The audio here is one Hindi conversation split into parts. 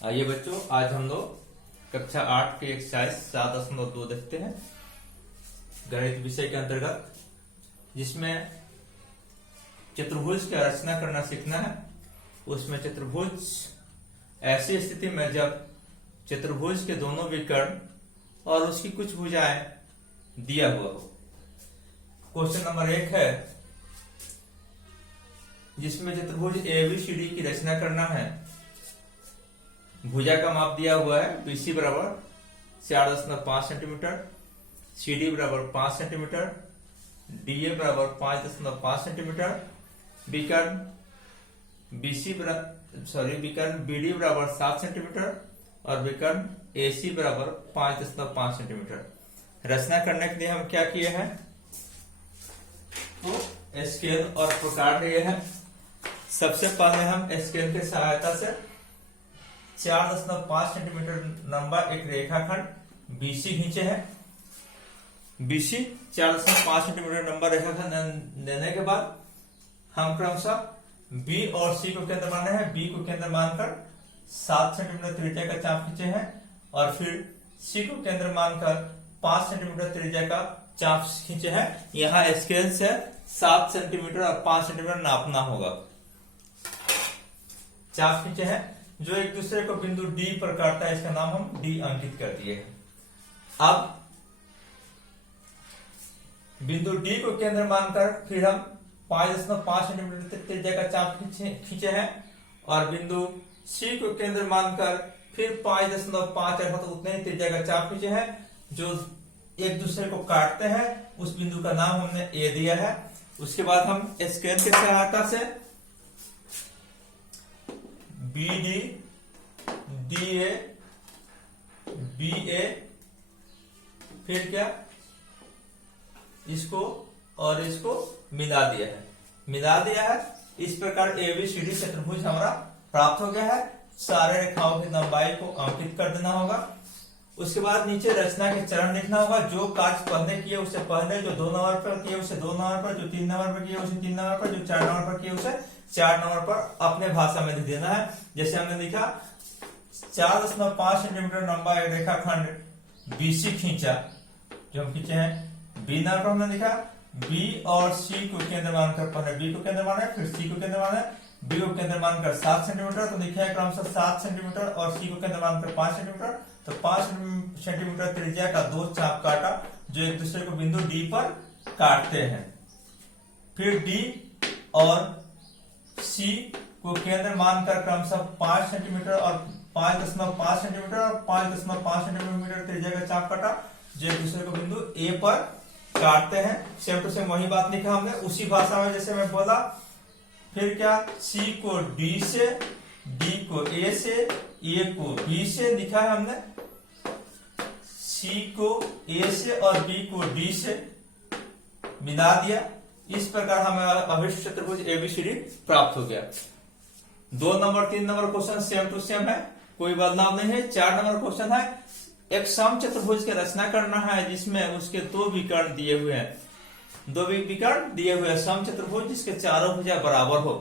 आइए बच्चों, आज हम लोग कक्षा 8 के एक्सरसाइज 7.2 देखते हैं गणित विषय के अंतर्गत, जिसमें चतुर्भुज की रचना करना सीखना है। उसमें चतुर्भुज ऐसी स्थिति में जब चतुर्भुज के दोनों विकर्ण और उसकी कुछ भुजाएं दिया हुआ हो। क्वेश्चन नंबर 1 है, जिसमें चतुर्भुज एबीसीडी की रचना करना है। भुजा का माप दिया हुआ है, बीसी बराबर 4.5 सेंटीमीटर, सीडी बराबर 5 सेंटीमीटर, डीए बराबर 5.5 सेंटीमीटर, विकर्ण बीडी बराबर 7 सेंटीमीटर और विकर्ण एसी बराबर 5.5 सेंटीमीटर। रचना करने के लिए हम क्या किए हैं, तो स्केल और प्रकार लिए हैं। सबसे पहले हम स्केल की सहायता से 4.5 सेंटीमीटर लंबा एक रेखाखंड बीसी खींचे हैं। बीसी 4.5 सेंटीमीटर लंबा रेखाखंड लेने के बाद हम क्रमशः बी और सी को केंद्र माने हैं। बी को केंद्र मानकर 7 सेंटीमीटर त्रिज्या का चाप खींचे हैं और फिर सी को केंद्र मानकर 5 सेंटीमीटर त्रिज्या का चाप खींचे हैं। यहाँ स्केल से 7 सेंटीमीटर और 5 सेंटीमीटर नापना होगा। चाप खींचे हैं जो एक दूसरे को बिंदु डी पर काटता है, इसका नाम हम डी अंकित कर दिए हैं। अब बिंदु डी को केंद्र मानकर फिर हम 5.5 सेंटीमीटर त्रिज्या का चाप खींचे हैं और बिंदु सी को केंद्र मानकर फिर 5.5 अर्थात उतने ही त्रिज्या का चाप खींचे हैं जो एक दूसरे को काटते हैं। उस बिंदु का नाम हमने ए दिया है। उसके बाद हम स्केल की सहायता से BD, DA, BA, फिर क्या इसको और इसको मिला दिया है। इस प्रकार ABCD चतुर्भुज हमारा प्राप्त हो गया है। सारे रेखाओं की लंबाई को अंकित कर देना होगा। उसके बाद नीचे रचना के चरण लिखना होगा। जो कार्य पहले किए उससे पहले, जो 2 नंबर पर किए उसे 2 नंबर पर, जो 3 नंबर पर किए उसे 3 नंबर पर, जो 4 नंबर पर किए उसे 4 नंबर पर अपने भाषा में लिख देना है। जैसे हमने लिखा 4.5 सेंटीमीटर लंबा एक रेखाखंड बीसी खींचा, जो हम खींचे हैं। बी नंबर पर हमने लिखा बी और सी को केंद्र मानकर, पहले बी को केंद्र माना फिर सी को केंद्र माना, बी को केंद्र मानकर 7 सेंटीमीटर, तो लिखे हैं क्रमशः 7 सेंटीमीटर और सी को केंद्र मानकर 5 सेंटीमीटर। तो 5 सेंटीमीटर त्रिज्या का 2 चाप काटा जो एक दूसरे को बिंदु डी पर काटते हैं। फिर डी और सी को केंद्र मानकर क्रमशः 5 सेंटीमीटर और 5.5 सेंटीमीटर और 5.5 सेंटीमीटर त्रिज्या का चाप काटा जो एक दूसरे को बिंदु ए पर काटते हैं। सेम टू सेम वही बात लिखा हमने उसी भाषा में जैसे मैं बोला। फिर क्या, सी को डी से, डी को ए से, ए को बी से लिखा है हमने। सी को ए से और बी को डी से मिला दिया। इस प्रकार हमें अभिष्ट चतुर्भुज एबीसीडी प्राप्त हो गया। 2 number 3 number question same to same है, कोई बदलाव नहीं है। 4 नंबर क्वेश्चन है, एक सम चतुर्भुज की रचना करना है जिसमें उसके 2 विकर्ण दिए हुए हैं। 2 विकर्ण दिए हुए हैं। सम चतुर्भुज जिसके चारों भुजा बराबर हो।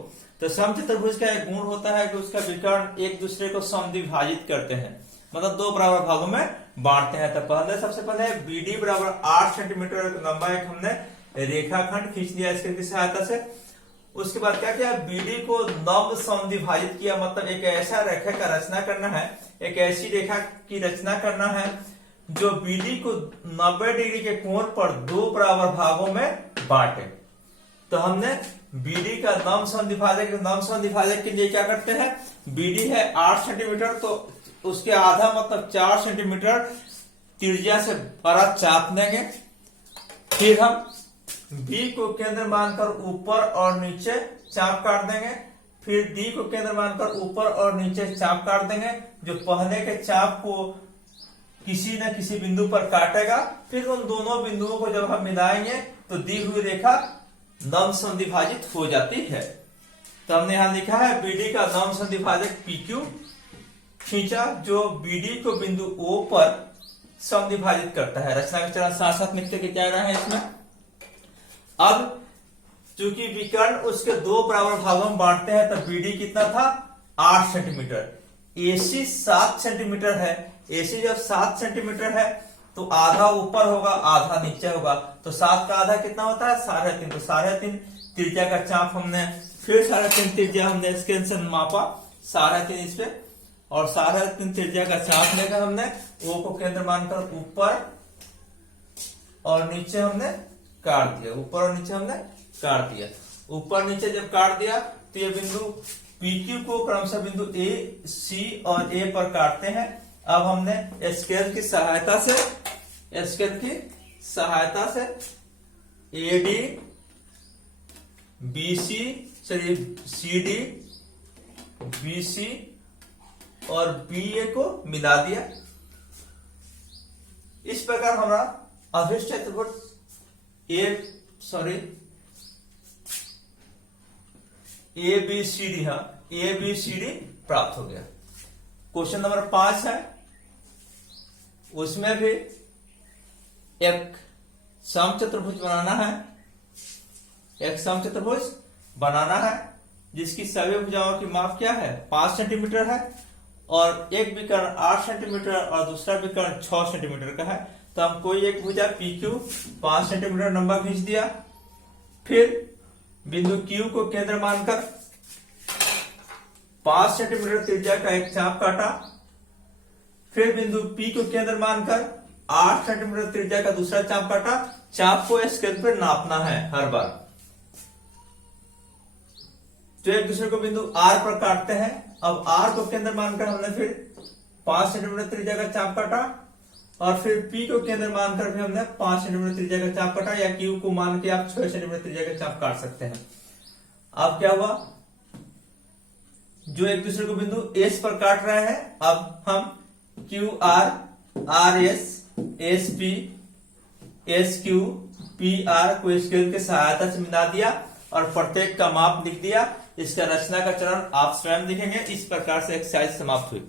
तो सम चतुर्भुज का एक गुण होता है कि उसका विकर्ण एक दूसरे को समद्विभाजित करते हैं, मतलब 2 बराबर भागों में बांटते हैं। तो सबसे पहले BD बराबर 8 सेंटीमीटर लंबा एक हमने रेखाखंड खींच लिया इसके की सहायता से। उसके बाद क्या किया, BD को लंब समद्विभाजित किया, मतलब एक ऐसा रेखा का रचना करना है, एक ऐसी रेखा की रचना करना है जो BD को 90 डिग्री के कोण पर 2 बराबर भागों में बांटे। तो हमने BD का लंब समद्विभाजक के लिए क्या करते हैं, BD है 8 सेंटीमीटर, तो उसके आधा मतलब 4 सेंटीमीटर त्रिज्या से बड़ा चाप लेंगे। फिर हम B को केंद्र मानकर ऊपर और नीचे चाप काट देंगे। फिर D को केंद्र मानकर ऊपर और नीचे चाप काट देंगे, जो पहले के चाप को किसी न किसी बिंदु पर काटेगा। फिर उन दोनों बिंदुओं को जब हम मिलाएंगे तो दी हुई रेखा लंब समद्विभाजित हो जाती है। तो हमने यहां लिखा है BD का लंब समद्विभाजक PQ खींचा जो BD को बिंदु O पर समद्विभाजित करता है। रचना के चरण साथ साथ लिखते क्या रहा है इसमें। अब चूंकि विकर्ण उसके 2 बराबर भागों में बांटते हैं तो BD कितना था, 8 सेंटीमीटर। AC 7 सेंटीमीटर है, AC जब 7 सेंटीमीटर है तो आधा ऊपर होगा आधा नीचे होगा, तो 7 का आधा कितना होता है 3.5, तो 3.5 त्रिज्या का चाप हमने फिर 3.5 त्रिज्या हमने इसके से मापा 3.5 इस पे, और 3.5 त्रिज्या का चाप लेकर हमने O को केंद्र मानकर ऊपर और नीचे हमने काट दिया, ऊपर और नीचे हमने काट दिया। ऊपर नीचे जब काट दिया तो ये बिंदु PQ को क्रमशः बिंदु A, C और A पर काटते हैं। अब हमने स्केल की सहायता से AD, BC, चलिए CD, BC और BA को मिला दिया। इस प्रकार हमारा अभिष्ट चतुर्भुज ABCD प्राप्त हो गया। क्वेश्चन नंबर 5 है, उसमें भी एक समचतुर्भुज बनाना है जिसकी सभी भुजाओं की माप क्या है 5 सेंटीमीटर है, और एक विकर्ण 8 सेंटीमीटर और दूसरा विकर्ण 6 सेंटीमीटर का है। तो हम कोई एक भुजा PQ 5 सेंटीमीटर लंबा खींच दिया, फिर बिंदु Q को केंद्र मानकर 5 सेंटीमीटर त्रिज्या का एक चाप काटा, फिर बिंदु P को केंद्र मानकर 8 सेंटीमीटर त्रिज्या का दूसरा चाप काटा। चाप को स्केल पर नापना है हर बार, तो एक दूसरे को बिंदु R पर काटते हैं। अब R को केंद्र मानकर हमने फिर 5 सेंटीमीटर त्रिज्या का चाप काटा, और फिर P को केंद्र मानकर भी हमने 5 सेंटीमीटर त्रिज्या का चाप काटा, या Q को मान के आप 6 सेंटीमीटर त्रिज्या का चाप काट सकते हैं। अब क्या हुआ, जो एक दूसरे को बिंदु S पर काट रहे हैं, अब हम QR, RS, SP, SQ, PR को स्केल के सहायता से मिला दिया और प्रत्येक का माप लिख दिया। इसका रचना का चरण आप स्वयं लिखेंगे। इस प्रकार से एक्सरसाइज समाप्त हुई।